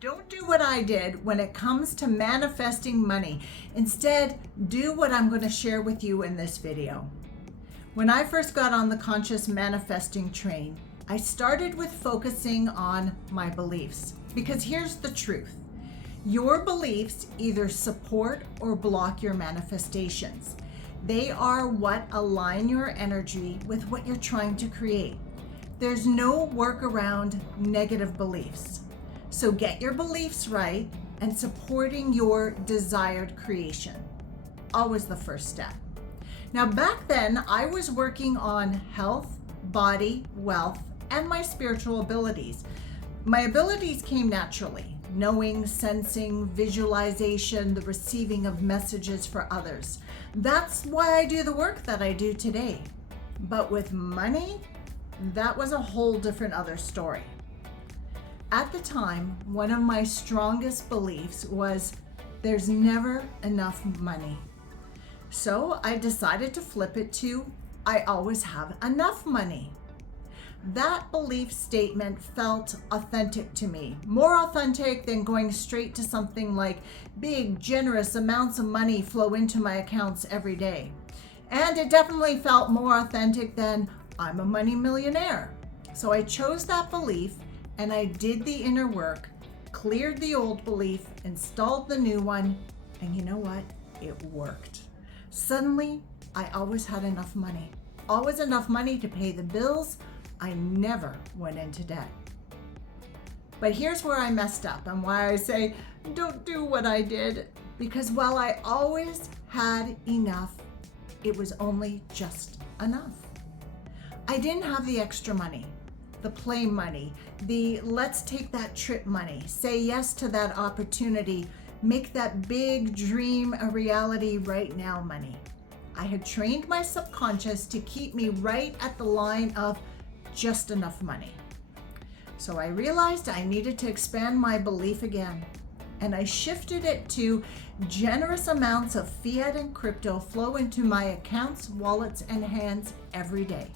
Don't do what I did when it comes to manifesting money. Instead, do what I'm going to share with you in this video. When I first got on the conscious manifesting train, I started with focusing on my beliefs. Because here's the truth. Your beliefs either support or block your manifestations. They are what align your energy with what you're trying to create. There's no workaround negative beliefs. So get your beliefs right and supporting your desired creation. Always the first step. Now back then, I was working on health, body, wealth, and my spiritual abilities. My abilities came naturally. Knowing, sensing, visualization, the receiving of messages for others. That's why I do the work that I do today. But with money, that was a whole different other story. At the time, one of my strongest beliefs was there's never enough money. So I decided to flip it to I always have enough money. That belief statement felt authentic to me, more authentic than going straight to something like big, generous amounts of money flow into my accounts every day. And it definitely felt more authentic than I'm a money millionaire. So I chose that belief and I did the inner work, cleared the old belief, installed the new one, and you know what? It worked. Suddenly, I always had enough money. Always enough money to pay the bills. I never went into debt. But here's where I messed up and why I say, don't do what I did. Because while I always had enough, it was only just enough. I didn't have the extra money, the play money, the let's take that trip money, say yes to that opportunity, make that big dream a reality right now money. I had trained my subconscious to keep me right at the line of just enough money. So I realized I needed to expand my belief again, and I shifted it to generous amounts of fiat and crypto flow into my accounts, wallets, and hands every day.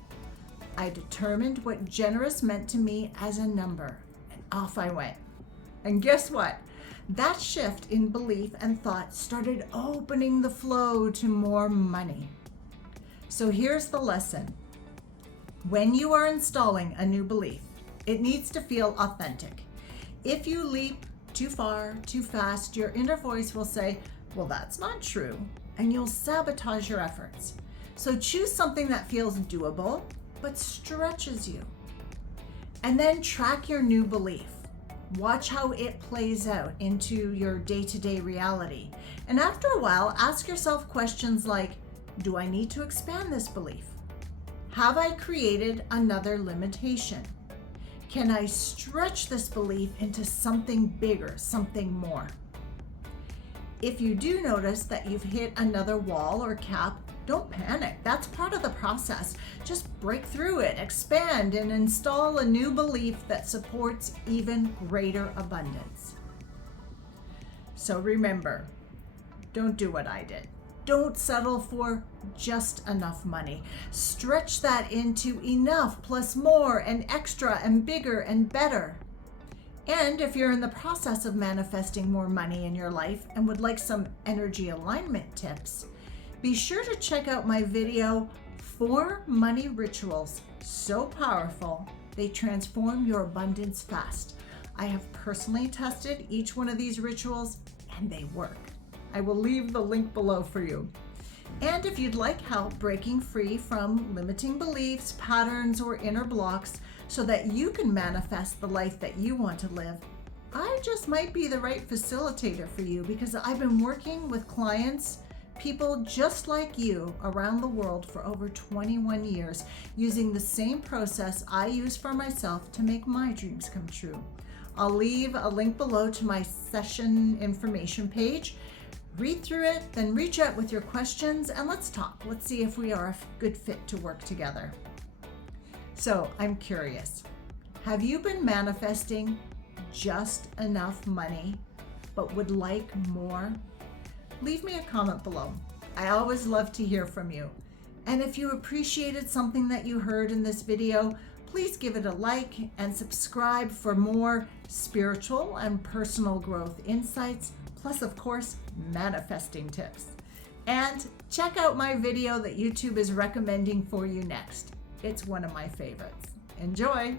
I determined what generous meant to me as a number, and off I went. And guess what? That shift in belief and thought started opening the flow to more money. So here's the lesson. When you are installing a new belief, it needs to feel authentic. If you leap too far, too fast, your inner voice will say, well, that's not true, and you'll sabotage your efforts. So choose something that feels doable, but stretches you. And then track your new belief. Watch how it plays out into your day-to-day reality. And after a while, ask yourself questions like, do I need to expand this belief? Have I created another limitation? Can I stretch this belief into something bigger, something more? If you do notice that you've hit another wall or cap, don't panic. That's part of the process. Just break through it, expand, and install a new belief that supports even greater abundance. So remember, don't do what I did. Don't settle for just enough money. Stretch that into enough plus more and extra and bigger and better. And if you're in the process of manifesting more money in your life and would like some energy alignment tips, be sure to check out my video, 4 Money Rituals So Powerful They Transform Your Abundance Fast. I have personally tested each one of these rituals and they work. I will leave the link below for you. And if you'd like help breaking free from limiting beliefs, patterns, or inner blocks so that you can manifest the life that you want to live, I just might be the right facilitator for you because I've been working with clients, people just like you around the world for over 21 years, using the same process I use for myself to make my dreams come true. I'll leave a link below to my session information page. Read through it, then reach out with your questions and let's talk. Let's see if we are a good fit to work together. So I'm curious, have you been manifesting just enough money but would like more? Leave me a comment below. I always love to hear from you. And if you appreciated something that you heard in this video, Please give it a like and subscribe for more spiritual and personal growth insights, plus, of course, manifesting tips. And check out my video that YouTube is recommending for you next. It's one of my favorites. Enjoy!